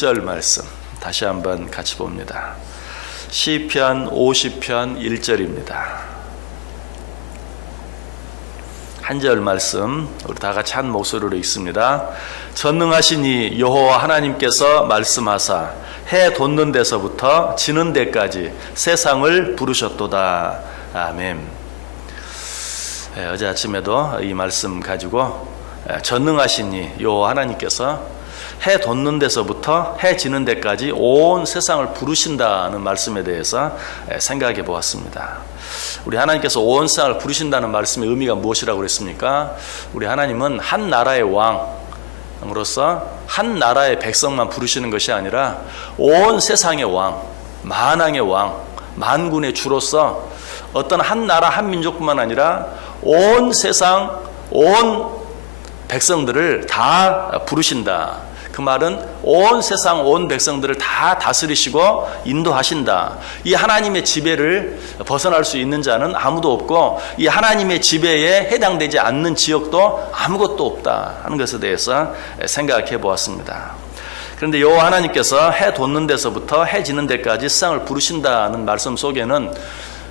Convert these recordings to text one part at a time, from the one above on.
1절 말씀 다시 한번 같이 봅니다. 시편 50편 1절입니다. 한 절 말씀 우리 다 같이 한 목소리로 읽습니다. 전능하시니 여호와 하나님께서 말씀하사 해 돋는 데서부터 지는 데까지 세상을 부르셨도다. 아멘. 어제 아침에도 이 말씀 가지고 전능하시니 여호와 하나님께서 해 돋는 데서부터 해 지는 데까지 온 세상을 부르신다는 말씀에 대해서 생각해 보았습니다. 우리 하나님께서 온 세상을 부르신다는 말씀의 의미가 무엇이라고 그랬습니까? 우리 하나님은 한 나라의 왕으로서 한 나라의 백성만 부르시는 것이 아니라 온 세상의 왕, 만왕의 왕, 만군의 주로서 어떤 한 나라 한 민족뿐만 아니라 온 세상 온 백성들을 다 부르신다. 그 말은 온 세상 온 백성들을 다 다스리시고 인도하신다. 이 하나님의 지배를 벗어날 수 있는 자는 아무도 없고 이 하나님의 지배에 해당되지 않는 지역도 아무것도 없다 하는 것에 대해서 생각해 보았습니다. 그런데 여호와 하나님께서 해 돋는 데서부터 해 지는 데까지 세상을 부르신다는 말씀 속에는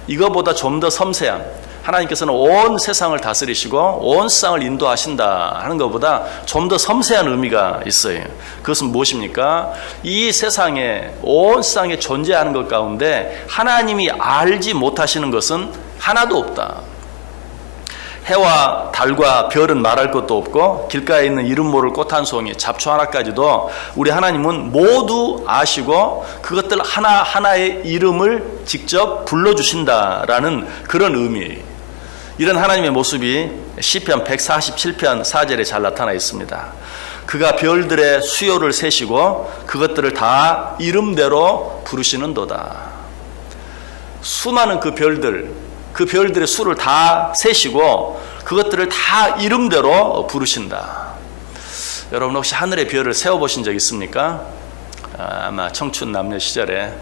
이거보다 좀 더 섬세한, 하나님께서는 온 세상을 다스리시고 온 세상을 인도하신다 하는 것보다 좀 더 섬세한 의미가 있어요. 그것은 무엇입니까? 이 세상에 온 세상에 존재하는 것 가운데 하나님이 알지 못하시는 것은 하나도 없다. 해와 달과 별은 말할 것도 없고 길가에 있는 이름 모를 꽃 한 송이, 잡초 하나까지도 우리 하나님은 모두 아시고 그것들 하나하나의 이름을 직접 불러주신다라는 그런 의미예요. 이런 하나님의 모습이 시편 147편 4절에 잘 나타나 있습니다. 그가 별들의 수요를 세시고 그것들을 다 이름대로 부르시는도다. 수많은 그 별들의 수를 다 세시고 그것들을 다 이름대로 부르신다. 여러분 혹시 하늘의 별을 세어보신 적 있습니까? 아마 청춘 남녀 시절에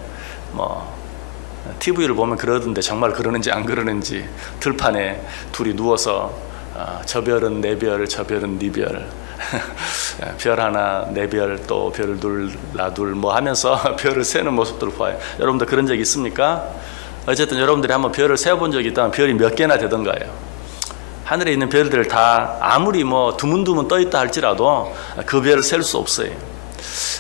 TV를 보면 그러던데 정말 그러는지 안 그러는지 들판에 둘이 누워서 저 별은 내 별, 저 별은 네 별, 별 하나 내 별, 또 별 둘 나 둘 뭐 하면서 별을 세는 모습들을 봐요. 여러분도 그런 적 있습니까? 어쨌든 여러분들이 한번 별을 세어본 적이 있다면 별이 몇 개나 되던가요? 하늘에 있는 별들을 다 아무리 드문드문 떠있다 할지라도 그 별을 셀 수 없어요.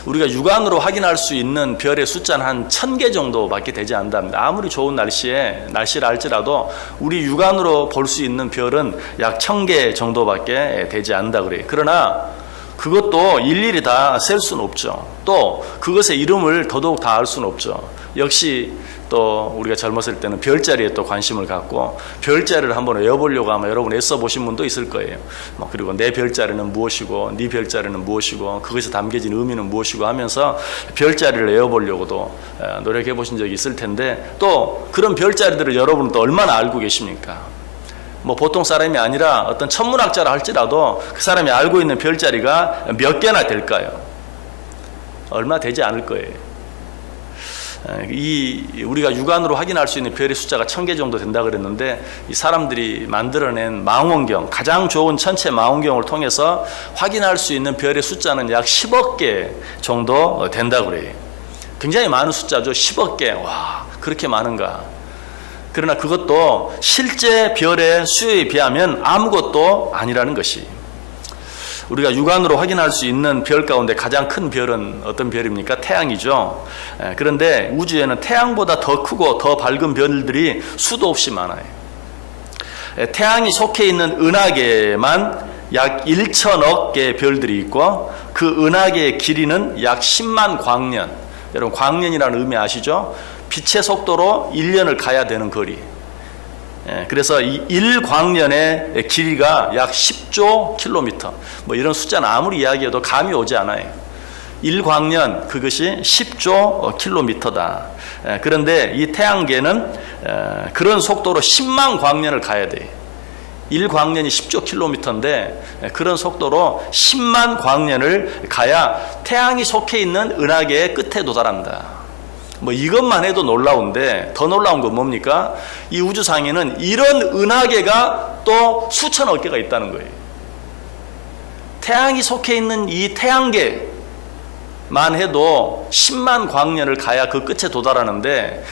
우리가 육안으로 확인할 수 있는 별의 숫자는 한 1000개 정도밖에 되지 않답니다. 아무리 좋은 날씨를 알지라도 우리 육안으로 볼 수 있는 별은 약 1000개 정도밖에 되지 않는다 그래요. 그러나 그것도 일일이 다 셀 수는 없죠. 또 그것의 이름을 더더욱 다 알 수는 없죠. 역시 또 우리가 젊었을 때는 별자리에 또 관심을 갖고 별자리를 한번 외워보려고 아마 여러분 애써 보신 분도 있을 거예요. 그리고 내 별자리는 무엇이고 네 별자리는 무엇이고 그것에 담겨진 의미는 무엇이고 하면서 별자리를 외워보려고도 노력해 보신 적이 있을 텐데 또 그런 별자리들을 여러분은 또 얼마나 알고 계십니까? 보통 사람이 아니라 어떤 천문학자라 할지라도 그 사람이 알고 있는 별자리가 몇 개나 될까요? 얼마 되지 않을 거예요. 우리가 육안으로 확인할 수 있는 별의 숫자가 1000개 정도 된다 그랬는데 이 사람들이 만들어낸 망원경, 가장 좋은 천체 망원경을 통해서 확인할 수 있는 별의 숫자는 약 10억 개 정도 된다 그래요. 굉장히 많은 숫자죠. 10억 개. 와, 그렇게 많은가? 그러나 그것도 실제 별의 수요에 비하면 아무것도 아니라는 것이. 우리가 육안으로 확인할 수 있는 별 가운데 가장 큰 별은 어떤 별입니까? 태양이죠. 그런데 우주에는 태양보다 더 크고 더 밝은 별들이 수도 없이 많아요. 태양이 속해 있는 은하계만 약 1천억 개의 별들이 있고 그 은하계의 길이는 약 10만 광년. 여러분 광년이라는 의미 아시죠? 빛의 속도로 1년을 가야 되는 거리. 그래서 이 1광년의 길이가 약 10조 킬로미터. 이런 숫자는 아무리 이야기해도 감이 오지 않아요. 1광년 그것이 10조 킬로미터다. 그런데 이 태양계는 그런 속도로 10만 광년을 가야 돼요. 1광년이 10조 킬로미터인데 그런 속도로 10만 광년을 가야 태양이 속해 있는 은하계의 끝에 도달한다. 이것만 해도 놀라운데 더 놀라운 건 뭡니까? 이 우주상에는 이런 은하계가 또 수천억 개가 있다는 거예요. 태양이 속해 있는 이 태양계, 해도 10만 광년을 가야 그 끝에 도달하는데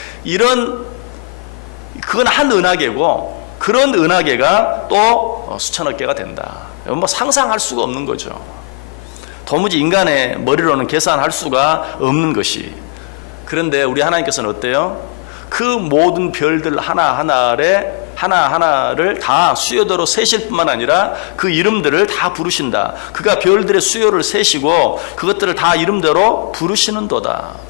그건 한 은하계고 그런 은하계가 또 수천억 개가 된다. 뭐 상상할 수가 없는 거죠. 도무지 인간의 머리로는 계산할 수가 없는 것이. 그런데 우리 하나님께서는 어때요? 그 모든 별들 하나하나를 다 수요대로 세실 뿐만 아니라 그 이름들을 다 부르신다. 그가 별들의 수요를 세시고 그것들을 다 이름대로 부르시는도다.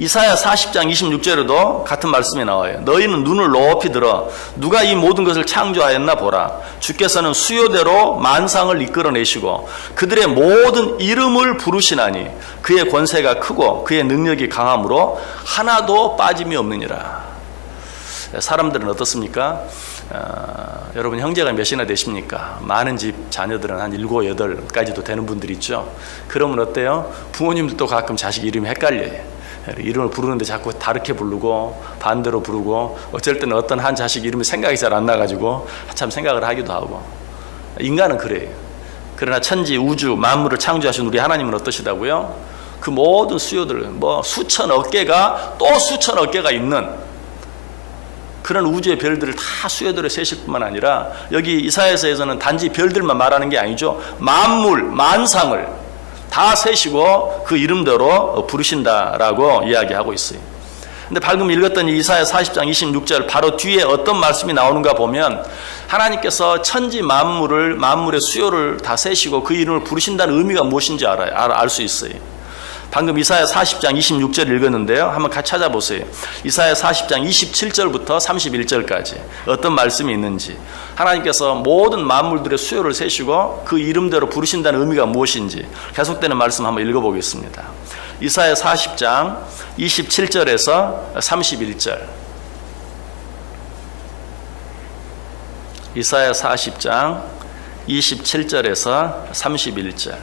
이사야 40장 26절에도 같은 말씀이 나와요. 너희는 눈을 높이 들어 누가 이 모든 것을 창조하였나 보라. 주께서는 수요대로 만상을 이끌어내시고 그들의 모든 이름을 부르시나니 그의 권세가 크고 그의 능력이 강함으로 하나도 빠짐이 없느니라. 사람들은 어떻습니까? 여러분 형제가 몇이나 되십니까? 많은 집 자녀들은 한 7, 8까지도 되는 분들이 있죠. 그러면 어때요? 부모님들도 가끔 자식 이름이 헷갈려요. 이름을 부르는데 자꾸 다르게 부르고 반대로 부르고 어쩔 때는 어떤 한 자식 이름이 생각이 잘 안 나가지고 한참 생각을 하기도 하고. 인간은 그래요. 그러나 천지 우주 만물을 창조하신 우리 하나님은 어떠시다고요? 그 모든 수요들 수천억 개가 또 수천억 개가 있는 그런 우주의 별들을 다 수요대로 세실 뿐만 아니라 여기 이사야서에서는 단지 별들만 말하는 게 아니죠. 만물 만상을 다 세시고 그 이름대로 부르신다라고 이야기하고 있어요. 근데 방금 읽었던 이사야 40장 26절 바로 뒤에 어떤 말씀이 나오는가 보면 하나님께서 천지 만물의 수요를 다 세시고 그 이름을 부르신다는 의미가 무엇인지 알 수 있어요. 방금 이사야 40장 26절 읽었는데요. 한번 같이 찾아보세요. 이사야 40장 27절부터 31절까지 어떤 말씀이 있는지, 하나님께서 모든 만물들의 수요를 세시고 그 이름대로 부르신다는 의미가 무엇인지 계속되는 말씀 한번 읽어보겠습니다. 이사야 40장 27절에서 31절. 이사야 40장 27절에서 31절.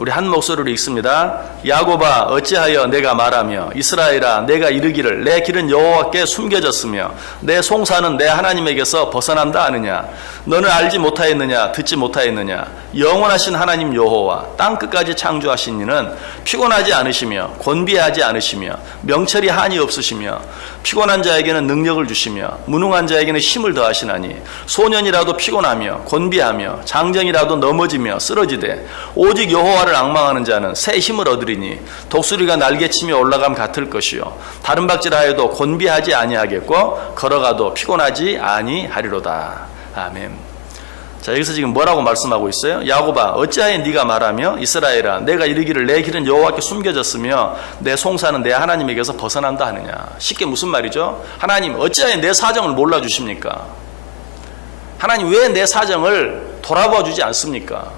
우리 한 목소리로 읽습니다. 야곱아 어찌하여 내가 말하며 이스라엘아 내가 이르기를 내 길은 여호와께 숨겨졌으며 내 송사는 내 하나님에게서 벗어난다 하느냐. 너는 알지 못하였느냐 듣지 못하였느냐. 영원하신 하나님 여호와 땅끝까지 창조하신 이는 피곤하지 않으시며 곤비하지 않으시며 명철이 한이 없으시며 피곤한 자에게는 능력을 주시며 무능한 자에게는 힘을 더하시나니 소년이라도 피곤하며 곤비하며 장정이라도 넘어지며 쓰러지되 오직 여호와를 앙망하는 자는 새 힘을 얻으리니 독수리가 날개치며 올라감 같을 것이요 다른 박질하여도 곤비하지 아니하겠고 걸어가도 피곤하지 아니하리로다. 아멘. 자, 여기서 지금 뭐라고 말씀하고 있어요? 야곱아 어찌하여 네가 말하며 이스라엘아 내가 이르기를 내 길은 여호와께 숨겨졌으며 내 송사는 내 하나님에게서 벗어난다 하느냐. 쉽게 무슨 말이죠? 하나님 어찌하여 내 사정을 몰라주십니까? 하나님 왜 내 사정을 돌아봐 주지 않습니까?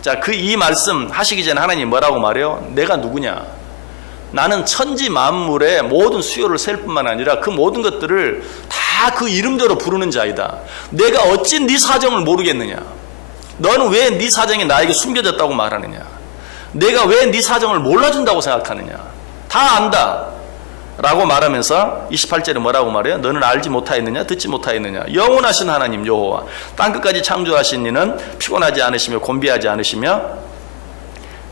자, 이 말씀 하시기 전에 하나님 뭐라고 말해요? 내가 누구냐? 나는 천지 만물의 모든 수요를 셀 뿐만 아니라 그 모든 것들을 다 그 이름대로 부르는 자이다. 내가 어찌 네 사정을 모르겠느냐? 너는 왜 네 사정이 나에게 숨겨졌다고 말하느냐? 내가 왜 네 사정을 몰라준다고 생각하느냐? 다 안다 라고 말하면서 28절에 뭐라고 말해요? 너는 알지 못하였느냐? 듣지 못하였느냐? 영원하신 하나님 여호와 땅끝까지 창조하신 이는 피곤하지 않으시며 곤비하지 않으시며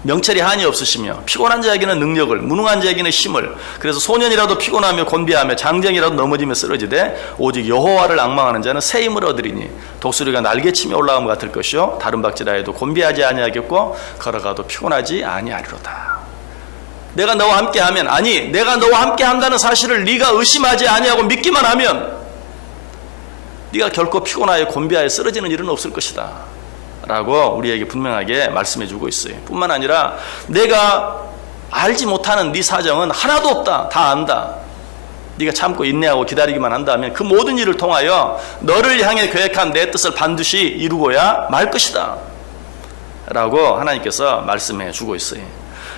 명철이 한이 없으시며 피곤한 자에게는 능력을 무능한 자에게는 힘을 그래서 소년이라도 피곤하며 곤비하며 장정이라도 넘어지며 쓰러지되 오직 여호와를 앙망하는 자는 새 힘을 얻으리니 독수리가 날개치며 올라감 같을 것이요 다른 박질하여도 곤비하지 아니하겠고 걸어가도 피곤하지 아니하리로다. 내가 너와 함께하면 내가 너와 함께한다는 사실을 네가 의심하지 아니하고 믿기만 하면 네가 결코 피곤하여 곤비하여 쓰러지는 일은 없을 것이다 라고 우리에게 분명하게 말씀해 주고 있어요. 뿐만 아니라 내가 알지 못하는 네 사정은 하나도 없다. 다 안다. 네가 참고 인내하고 기다리기만 한다면 그 모든 일을 통하여 너를 향해 계획한 내 뜻을 반드시 이루고야 말 것이다 라고 하나님께서 말씀해 주고 있어요.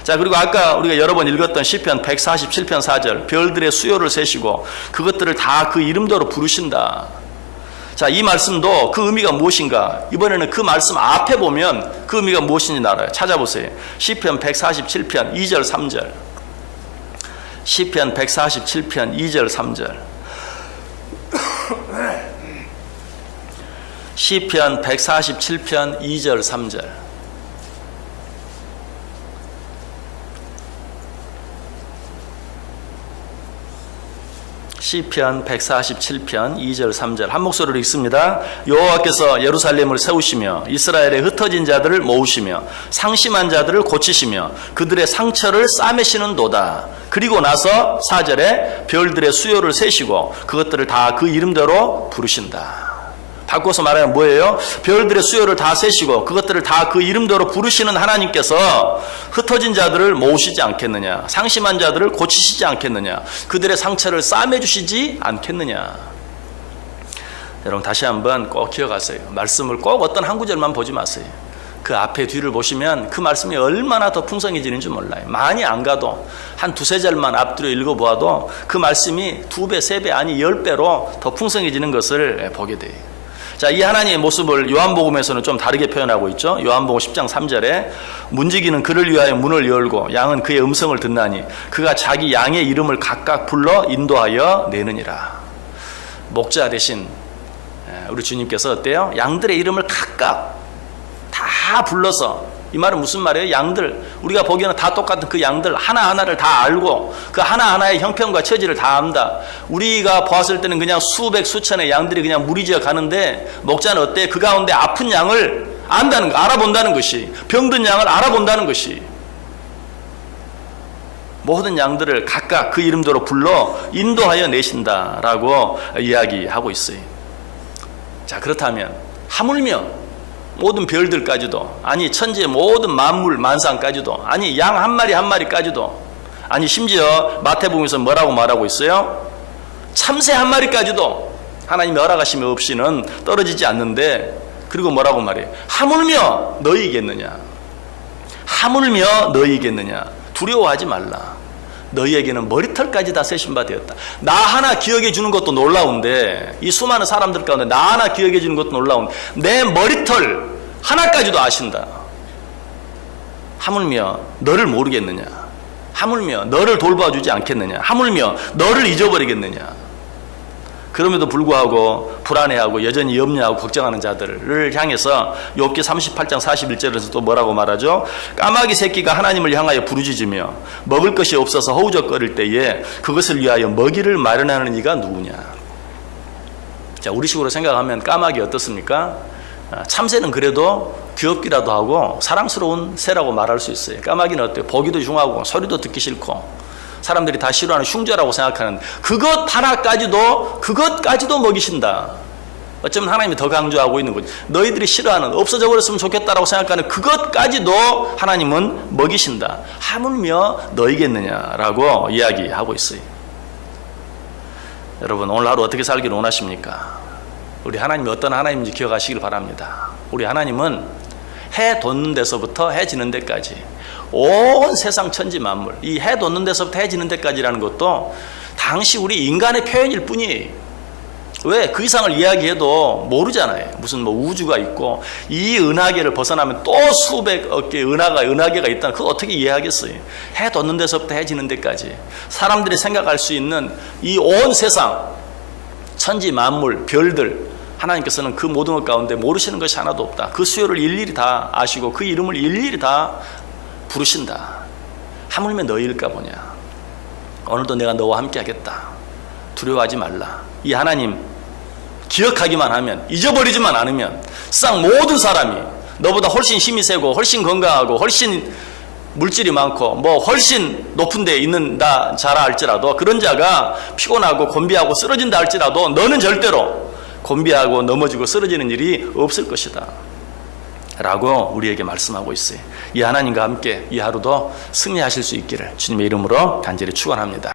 자, 그리고 아까 우리가 여러 번 읽었던 시편 147편 4절 별들의 수요를 세시고 그것들을 다 그 이름대로 부르신다. 자, 이 말씀도 그 의미가 무엇인가? 이번에는 그 말씀 앞에 보면 그 의미가 무엇인지 알아요. 찾아보세요. 시편 147편 2절 3절. 시편 147편 2절 3절. 시편 147편 2절 3절. 시편 147편 2절 3절 한 목소리로 읽습니다. 여호와께서 예루살렘을 세우시며 이스라엘의 흩어진 자들을 모으시며 상심한 자들을 고치시며 그들의 상처를 싸매시는도다. 그리고 나서 4절에 별들의 수요를 세시고 그것들을 다 그 이름대로 부르신다. 바꿔서 말하면 뭐예요? 별들의 수요를 다 세시고 그것들을 다 그 이름대로 부르시는 하나님께서 흩어진 자들을 모으시지 않겠느냐? 상심한 자들을 고치시지 않겠느냐? 그들의 상처를 싸매주시지 않겠느냐? 여러분 다시 한번 꼭 기억하세요. 말씀을 꼭 어떤 한 구절만 보지 마세요. 그 앞에 뒤를 보시면 그 말씀이 얼마나 더 풍성해지는지 몰라요. 많이 안 가도 한 두세 절만 앞뒤로 읽어보아도 그 말씀이 2배, 3배 아니 10배로 더 풍성해지는 것을 보게 돼요. 자, 이 하나님의 모습을 요한복음에서는 좀 다르게 표현하고 있죠. 요한복음 10장 3절에 문지기는 그를 위하여 문을 열고 양은 그의 음성을 듣나니 그가 자기 양의 이름을 각각 불러 인도하여 내느니라. 목자 대신 우리 주님께서 어때요? 양들의 이름을 각각 다 불러서, 이 말은 무슨 말이에요? 양들, 우리가 보기에는 다 똑같은 그 양들 하나하나를 다 알고 그 하나하나의 형편과 처지를 다 안다. 우리가 보았을 때는 그냥 수백 수천의 양들이 그냥 무리지어 가는데 목자는 어때? 그 가운데 아픈 양을 안다는 거, 알아본다는 것이, 병든 양을 알아본다는 것이, 모든 양들을 각각 그 이름대로 불러 인도하여 내신다라고 이야기하고 있어요. 자, 그렇다면 하물며 모든 별들까지도, 아니 천지의 모든 만물 만상까지도, 아니 양 한 마리 한 마리까지도, 아니 심지어 마태복음에서 뭐라고 말하고 있어요? 참새 한 마리까지도 하나님의 허락하심이 없이는 떨어지지 않는데, 그리고 뭐라고 말해요? 하물며 너희겠느냐? 하물며 너희겠느냐? 두려워하지 말라. 너희에게는 머리털까지 다 세신 바 되었다. 나 하나 기억해 주는 것도 놀라운데, 이 수많은 사람들 가운데 나 하나 기억해 주는 것도 놀라운데 내 머리털 하나까지도 아신다. 하물며 너를 모르겠느냐? 하물며 너를 돌봐주지 않겠느냐? 하물며 너를 잊어버리겠느냐? 그럼에도 불구하고 불안해하고 여전히 염려하고 걱정하는 자들을 향해서 욥기 38장 41절에서 또 뭐라고 말하죠? 까마귀 새끼가 하나님을 향하여 부르짖으며 먹을 것이 없어서 허우적거릴 때에 그것을 위하여 먹이를 마련하는 이가 누구냐? 자, 우리식으로 생각하면 까마귀 어떻습니까? 참새는 그래도 귀엽기라도 하고 사랑스러운 새라고 말할 수 있어요. 까마귀는 어때요? 보기도 흉하고 소리도 듣기 싫고 사람들이 다 싫어하는 흉조라고 생각하는 그것 하나까지도 먹이신다. 어쩌면 하나님이 더 강조하고 있는 거지. 너희들이 싫어하는, 없어져 버렸으면 좋겠다라고 생각하는 그것까지도 하나님은 먹이신다. 하물며 너희겠느냐라고 이야기하고 있어요. 여러분 오늘 하루 어떻게 살기를 원하십니까? 우리 하나님이 어떤 하나님인지 기억하시길 바랍니다. 우리 하나님은 해 돋는 데서부터 해 지는 데까지 온 세상 천지 만물, 이 해 돋는 데서부터 해 지는 데까지라는 것도 당시 우리 인간의 표현일 뿐이에요. 왜? 그 이상을 이야기해도 모르잖아요. 무슨 뭐 우주가 있고 이 은하계를 벗어나면 또 수백억 개의 은하계가 있다. 그거 어떻게 이해하겠어요? 해 돋는 데서부터 해 지는 데까지 사람들이 생각할 수 있는 이 온 세상 천지 만물, 별들, 하나님께서는 그 모든 것 가운데 모르시는 것이 하나도 없다. 그 수요를 일일이 다 아시고 그 이름을 일일이 다 부르신다. 하물며 너희일까 보냐? 오늘도 내가 너와 함께 하겠다. 두려워하지 말라. 이 하나님 기억하기만 하면, 잊어버리지만 않으면 싹 모든 사람이 너보다 훨씬 힘이 세고 훨씬 건강하고 훨씬 물질이 많고 뭐 훨씬 높은 데에 있는 자라 할지라도, 그런 자가 피곤하고 곤비하고 쓰러진다 할지라도 너는 절대로 곤비하고 넘어지고 쓰러지는 일이 없을 것이다 라고 우리에게 말씀하고 있어요. 이 하나님과 함께 이 하루도 승리하실 수 있기를 주님의 이름으로 간절히 축원합니다.